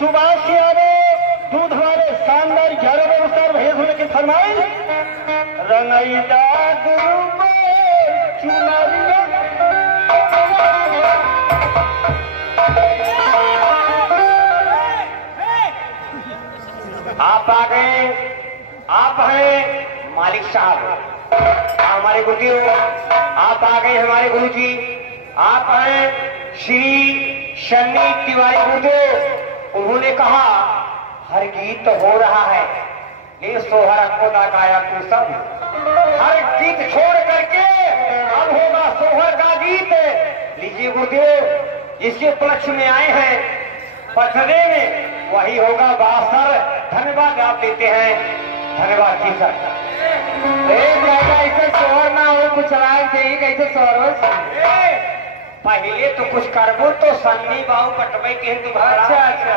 सुबह से आवे दूध वाले शानदार 11 बजे उतार भेज होने के फरमाए रंगैया गुरु चुनरिया आप आ गए। आप हैं मालिक साहब, हमारे गुरु जी। आप आ गए हमारे गुरु जी। आप हैं श्री शनि तिवारी गुरुदेव। उन्होंने कहा हर गीत हो रहा है, ये सोहर खुदा गाया तू सब। हर गीत छोड़ करके अब होगा सोहर का गीत। लीजिए गुरुदेव, इसके उपलक्ष्य में आए हैं पथरे में, वही होगा बासर। धन्यवाद आप देते हैं। धन्यवाद जी सर। ऐसे सोहर ना हो, कुछ आवाज देगी कैसे सोहर हो। पहले तो कुछ करबो तो सन्नी बाबू कटवाई के तुम्हारा। अच्छा अच्छा।